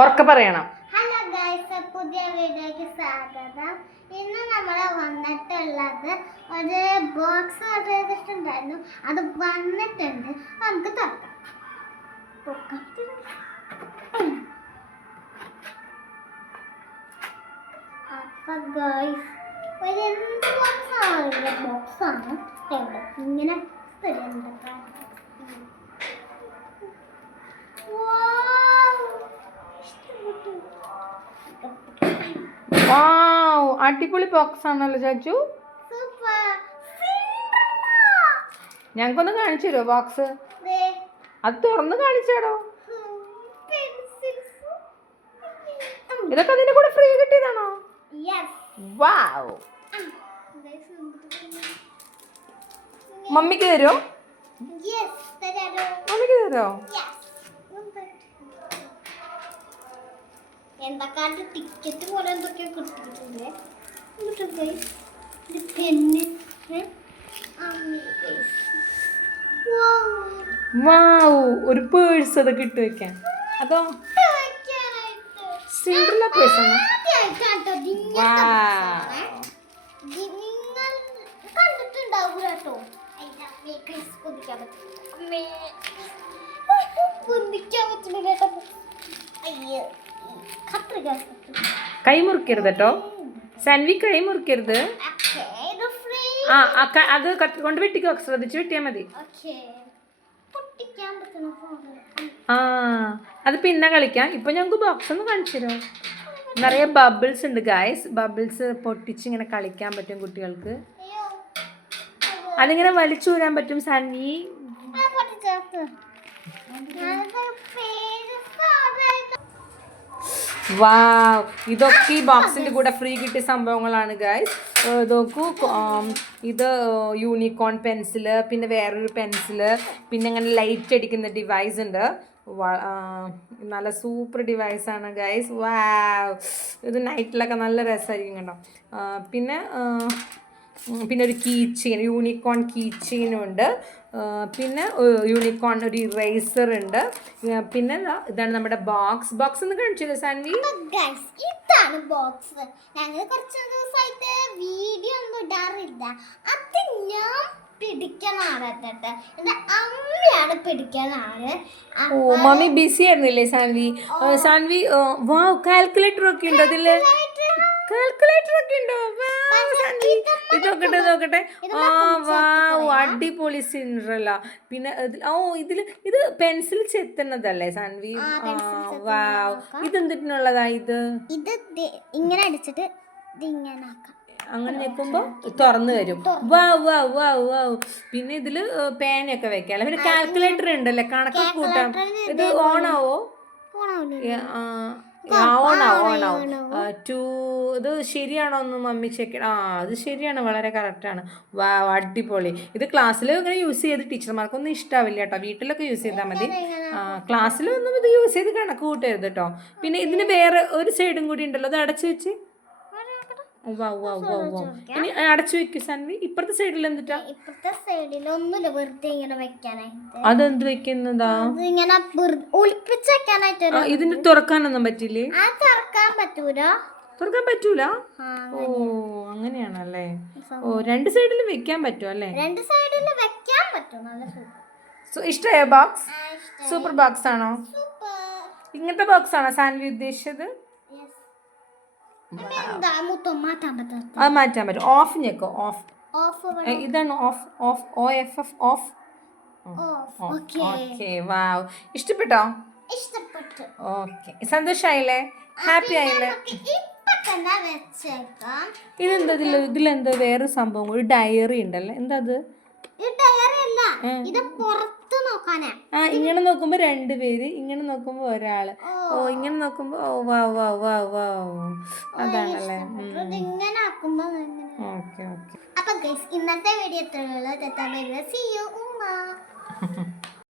ഉറക്കെ പറയണം. Hello guys, പുതിയ വീഡിയോയ്ക്ക് സ്വാഗതം. ഇന്ന് നമ്മൾ വന്നിട്ടുള്ളത് ഒരു ബോക്സ് ഓർഡർ ചെയ്തിട്ടുണ്ടായിരുന്നു. അത് വന്നിട്ടുണ്ട്. നമുക്ക് തുറക്കാം. അപ്പൊ ഗൈസ്, ഒരു എന്ത് ബോക്സാണ് ഇങ്ങനെ അടിപൊളി ബോക്സ് ആണല്ലോ ചാച്ചു. ഞങ്ങൾക്കൊന്ന് കാണിച്ചു തരുമോ ബോക്സ്? അത് തുറന്ന് കാണിച്ചാടോ. ഇതൊക്കെ അതിന്റെ കൂടെ ഫ്രീ കിട്ടിയതാണോ? വാവ്. മമ്മിക്ക് തരുമോ? മമ്മിക്ക് തരുമോ? എന്തൊക്കെ ടിക്കറ്റ് പോലെ എന്തൊക്കെയോ കിട്ടിയിട്ടുണ്ട്. പെന്ന് ഒരു പേഴ്സ് അതൊക്കെ ഇട്ട് വെക്കാൻ. അതോ സിൻഡ്രല്ല പേഴ്സാണോ? കണ്ടിട്ടുണ്ടാവൂല കേട്ടോ. പൊന്തിക്കാൻ പറ്റുന്നില്ല കേട്ടോ. അയ്യോ, കൈ മുറിക്കരുത് കേട്ടോ സാൻവി, കൈ മുറിക്കരുത്. അത് കൊണ്ട് വെട്ടിക്കോ, ശ്രദ്ധിച്ച് വെട്ടിയാൽ മതി. അത് പിന്നെ കളിക്കാം. ഇപ്പൊ ഞങ്ങൾക്ക് ബോക്സ് ഒന്ന് കാണിച്ചു തരുമോ? നിറയെ ബബിൾസ് ഉണ്ട് ഗായ്സ്. ബബിൾസ് പൊട്ടിച്ച് ഇങ്ങനെ കളിക്കാൻ പറ്റും കുട്ടികൾക്ക്. അതിങ്ങനെ വലിച്ചൂരാൻ പറ്റും സാൻവി. വാവ്, ഇതൊക്കെ ഈ ബോക്സിന്റെ കൂടെ ഫ്രീ കിട്ടിയ സംഭവങ്ങളാണ് ഗൈസ്. നോക്കൂ, ഇത് യൂണിക്കോൺ പെൻസില്, പിന്നെ വേറൊരു പെൻസില്, പിന്നെ അങ്ങനെ ലൈറ്റ് അടിക്കുന്ന ഡിവൈസ് ഉണ്ട്. നല്ല സൂപ്പർ ഡിവൈസാണ് ഗൈസ്. വാവ്, ഇത് നൈറ്റിലൊക്കെ നല്ല രസമായിരിക്കും കേട്ടോ. പിന്നെ ഒരു കീ ചെയിൻ, യൂണിക്കോൺ കീ ചെയിനും ഉണ്ട്. പിന്നെ യൂണിക്കോൺ ഒരു ഇറേസർ ഉണ്ട്. പിന്നെ ഇതാണ് നമ്മുടെ ബോക്സ്. ബോക്സ് ഒന്ന് കാണിച്ചില്ലേ സാൻവി? ഇതാണ് ബോക്സ്. ഞങ്ങൾ കുറച്ച് ദിവസമായിട്ട് വീഡിയോ ഒന്നും ഇടാറില്ല. അത് ഞാൻ പിടിക്കാനാണ് കേട്ടോ. എന്റെ അമ്മയാണ് പിടിക്കാനാണ്. ഓ, മമ്മി ബിസി ആയിരുന്നില്ലേ സാൻവി? സാൻവി, വാവ്, കാൽക്കുലേറ്റർ ഒക്കെ ഉണ്ടോ അതില്? കാൽക്കുലേറ്റർ ഒക്കെ ഉണ്ടോ? നോക്കട്ടെ. അടിപൊളി സിൻഡ്രല്ല. പിന്നെ ഇത് പെൻസിൽ ചെത്തുന്നതല്ലേ സാൻവി? വാവ്, ഇതെന്തിനുള്ളതാ? ഇത് ഇങ്ങനെ അടിച്ചിട്ട് ഇങ്ങനെ ആക്കാം. അങ്ങനെ നിൽക്കുമ്പോൾ തുറന്നു വരും. വാവ്. പിന്നെ ഇതില് പേനയൊക്കെ വെക്കാം. പിന്നെ കാൽക്കുലേറ്റർ ഉണ്ടല്ലേ, കണക്കൊക്കെ കൂട്ടാം. ഇത് ഓണാവോ? ഓണാവും. ഇത് ശരിയാണോ എന്ന് മമ്മി ചെക്ക്. അത് ശരിയാണ്, വളരെ കറക്റ്റാണ്. അടിപൊളി. ഇത് ക്ലാസ്സിൽ ഇങ്ങനെ യൂസ് ചെയ്ത് ടീച്ചർമാർക്കൊന്നും ഇഷ്ടാവില്ല കേട്ടോ. വീട്ടിലൊക്കെ യൂസ് ചെയ്താൽ മതി. ക്ലാസ്സിലൊന്നും ഇത് യൂസ് ചെയ്ത് കണക്ക് കൂട്ടരുത് കേട്ടോ. പിന്നെ ഇതിന് വേറെ ഒരു സൈഡും കൂടി ഉണ്ടല്ലോ, അത് അടച്ചു വെച്ച്. ഇനി അടച്ചു വെക്കും സാൻവി. ഇപ്പുറത്തെ സൈഡിൽ എന്തിട്ടാ? ഇപ്പുറത്തെ സൈഡിൽ ഒന്നുമില്ല, വെറുതെ ഇങ്ങനെ വെക്കാനായിട്ട്. അതെന്ത് വെക്കുന്നതാ? ഇങ്ങനെ ഒളിപ്പിച്ച് വെക്കാനായിട്ട്. ഇതിന് തുറക്കാനൊന്നും പറ്റില്ലേ? തുറക്കാൻ പറ്റൂല. ഓ, അങ്ങനെയാണല്ലേ. ഓ, രണ്ട് സൈഡിലും വെക്കാൻ പറ്റും അല്ലേ? രണ്ട് സൈഡിൽ വെക്കാൻ പറ്റും. നല്ല ഇഷ്ടമായോ ബോക്സ്? സൂപ്പർ ബോക്സ് ആണോ? ഇങ്ങനത്തെ ബോക്സ് ആണോ സാൻവി ഉദ്ദേശിച്ചത്? അത് മാറ്റാൻ പറ്റും. ഓഫ് ഞെക്കോ. ഓഫ്. ഇതാണ് ഓഫ്. ഓഫ്. ഓക്കെ, വാവ്. ഇഷ്ടപ്പെട്ടോ? ഓക്കെ, സന്തോഷായില്ലേ? ഹാപ്പി ആയില്ലേ? ഇതെന്താ? ഇതിലെന്തോ വേറെ സംഭവം, ഒരു ഡയറി ഉണ്ടല്ലേ, എന്താ അത്? ഇങ്ങനെ നോക്കുമ്പോ രണ്ടുപേര്, ഇങ്ങനെ നോക്കുമ്പോ ഒരാള്. ഇങ്ങനെ നോക്കുമ്പോ അതാണല്ലേ. ഓക്കെ. അപ്പൊ ഇന്നത്തെ വീഡിയോ എത്രയുള്ളൂ.